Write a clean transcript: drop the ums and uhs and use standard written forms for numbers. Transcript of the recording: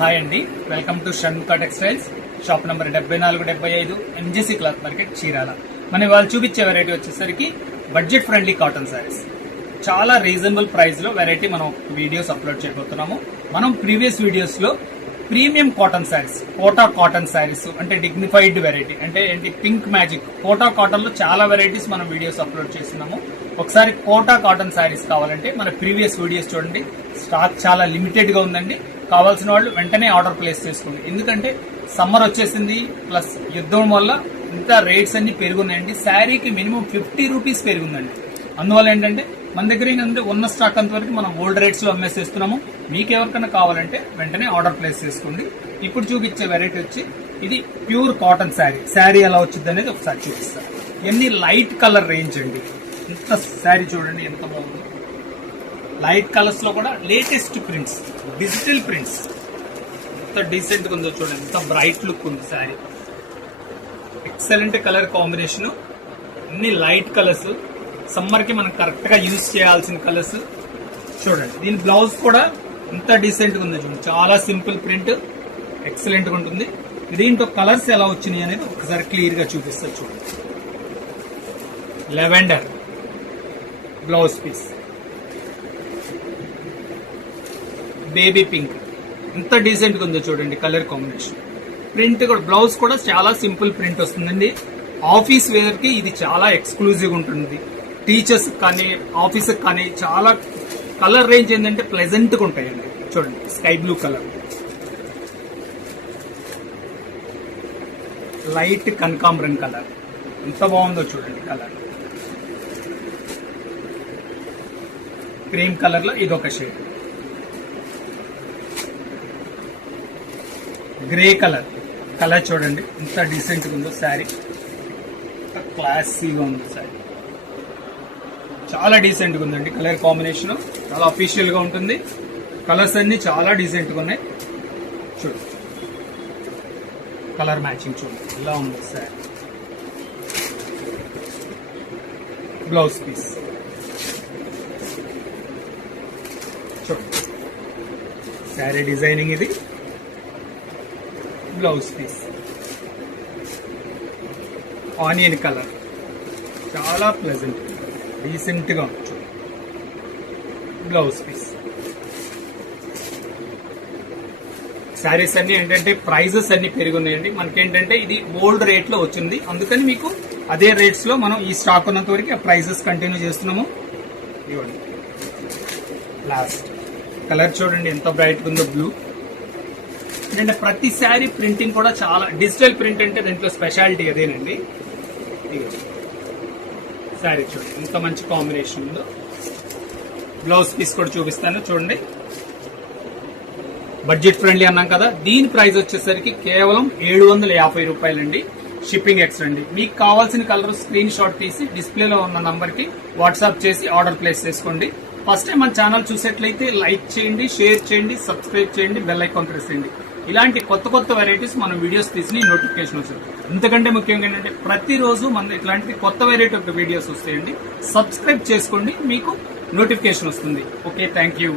Hi అండి, welcome to Shanmukha textiles. Shop number 7475 MGC cloth market Chirala. మనం వాళ్ళు చూపించే వెరైటీ వచ్చేసరికి బడ్జెట్ ఫ్రెండ్లీ కాటన్ శారీస్. చాలా రీజనబుల్ ప్రైస్ లో వెరైటీ మనం వీడియోస్ అప్లోడ్ చేయబోతున్నాము. మనం ప్రీవియస్ వీడియోస్ లో premium cotton saris, Kota cotton saris అంటే డిగ్నిఫైడ్ వెరైటీ అంటే ఏంటి పింక్ మ్యాజిక్ కోటా కాటన్ లో చాలా వెరైటీస్ మనం వీడియోస్ అప్లోడ్ చేస్తున్నాము. ఒకసారి కోటా కాటన్ శారీస్ కావాలంటే మన ప్రీవియస్ వీడియోస్ చూడండి. స్టాక్ చాలా లిమిటెడ్ గా ఉందండి. కావాల్సిన వాళ్ళు వెంటనే ఆర్డర్ ప్లేస్ చేసుకోండి. ఎందుకంటే సమ్మర్ వచ్చేసింది, ప్లస్ యుద్ధం వల్ల ఇంత రేట్స్ అన్ని పెరుగున్నాయండి. శారీకి మినిమం 50 రూపీస్ పెరుగుందండి. అందువల్ల ఏంటంటే మన దగ్గర ఏంటంటే ఉన్న స్టాక్ అంతవరకు మనం ఓల్డ్ రేట్స్ లో అమ్మేసేస్తున్నాము. మీకు ఎవరికైనా కావాలంటే వెంటనే ఆర్డర్ ప్లేస్ చేసుకోండి. ఇప్పుడు చూపించే వెరైటీ వచ్చి ఇది ప్యూర్ కాటన్ శారీ. శారీ ఎలా వచ్చింది అనేది ఒకసారి చూపిస్తాను. ఎన్ని లైట్ కలర్ రేంజ్ అండి. ఇంత శారీ చూడండి ఎంత బాగుంది. లైట్ కలర్స్ లో కూడా లేటెస్ట్ ప్రింట్స్, డిజిటల్ ప్రింట్స్. ఎంత డీసెంట్ గా ఉందో చూడండి, ఎంత బ్రైట్ లుక్ ఉంది శారీ. ఎక్సలెంట్ కలర్ కాంబినేషన్, అన్ని లైట్ కలర్స్. సమ్మర్ కి మనం కరెక్ట్ గా యూజ్ చేయాల్సిన కలర్స్ చూడండి. దీని బ్లౌజ్ కూడా ఎంత డీసెంట్ గా ఉందో చూడండి. చాలా సింపుల్ ప్రింట్, ఎక్సలెంట్ గా ఉంటుంది. దీంట్లో కలర్స్ ఎలా వచ్చినాయి అనేది ఒకసారి క్లియర్ గా చూపిస్తా చూడండి. Lavender blouse piece, baby pink, ఎంత డీసెంట్ గా ఉందో చూడండి కలర్ కాంబినేషన్. ప్రింట్ కూడా, బ్లౌజ్ కూడా చాలా సింపుల్ ప్రింట్ వస్తుందండి. ఆఫీస్ వేర్ కి ఇది చాలా ఎక్స్క్లూజివ్ ఉంటుంది. టీచర్స్ కానీ ఆఫీస్ కానీ చాలా కలర్ రేంజ్ ఏంటంటే ప్లెజెంట్ గా ఉంటాయండి. చూడండి స్కై బ్లూ కలర్, లైట్ కనకాంబరం కలర్, ఎంత బాగుందో చూడండి కలర్. క్రీమ్ కలర్ లో ఇదొక షేడ్, గ్రే కలర్. కలర్ చూడండి ఎంత డీసెంట్ గా ఉందో శారీ. క్లాసీగా ఉంది శారీ, చాలా డీసెంట్ గా ఉందండి. కలర్ కాంబినేషన్ చాలా అఫీషియల్ గా ఉంటుంది. కలర్స్ అన్ని చాలా డీసెంట్ గా ఉన్నాయి. చూడండి కలర్ మ్యాచింగ్ చూడండి ఎలా ఉంది శారీ. బ్లౌజ్ పీస్ చూడండి, శారీ డిజైనింగ్ ఇది. బ్లౌజ్ పీస్ ఆనియన్ కలర్, చాలా ప్లెజెంట్ డీసెంట్ గా ఉంది. Blouse piece. శారీస్ అన్ని ఏంటంటే ప్రైజెస్ అన్ని పెరుగున్నాయండి. మనకేంటంటే ఇది ఓల్డ్ రేట్ లో వచ్చింది, అందుకని మీకు అదే రేట్స్ లో మనం ఈ స్టాక్ ఉన్నంత వరకు ఆ ప్రైజెస్ కంటిన్యూ చేస్తున్నాము. ఇవ్వండి లాస్ట్ కలర్ చూడండి ఎంత బ్రైట్ ఉందో బ్లూ. అంటే ప్రతి శారీ ప్రింటింగ్ కూడా చాలా డిజిటల్ ప్రింట్ అంటే దీంట్లో స్పెషాలిటీ అదేనండి. శారీ చూడండి ఎంత మంచి కాంబినేషన్ ఉందో. బ్లౌజ్ పీస్ కూడా చూపిస్తాను చూడండి. బడ్జెట్ ఫ్రెండ్లీ అన్నాం కదా, దీని ప్రైస్ వచ్చేసరికి కేవలం 750 రూపాయలండి. షిప్పింగ్ ఎక్స్ట్రా అండి. మీకు కావాల్సిన కలర్ స్క్రీన్ షాట్ తీసి డిస్ప్లేలో ఉన్న నంబర్ కి వాట్సాప్ చేసి ఆర్డర్ ప్లేస్ చేసుకోండి. ఫస్ట్ టైం మన ఛానల్ చూసేట్లయితే లైక్ చేయండి, షేర్ చేయండి, సబ్స్క్రైబ్ చేయండి, బెల్ ఐకాన్ ప్రెస్ చేయండి. ఇలాంటి కొత్త కొత్త వెరైటీస్ మనం వీడియోస్ తీసి నోటిఫికేషన్ వస్తుంది. ఎందుకంటే ముఖ్యంగా ఏంటంటే ప్రతిరోజు మన ఇట్లాంటి కొత్త వెరైటీ వీడియోస్ వస్తాయండి. సబ్స్క్రైబ్ చేసుకోండి, మీకు నోటిఫికేషన్ వస్తుంది. Okay, thank you.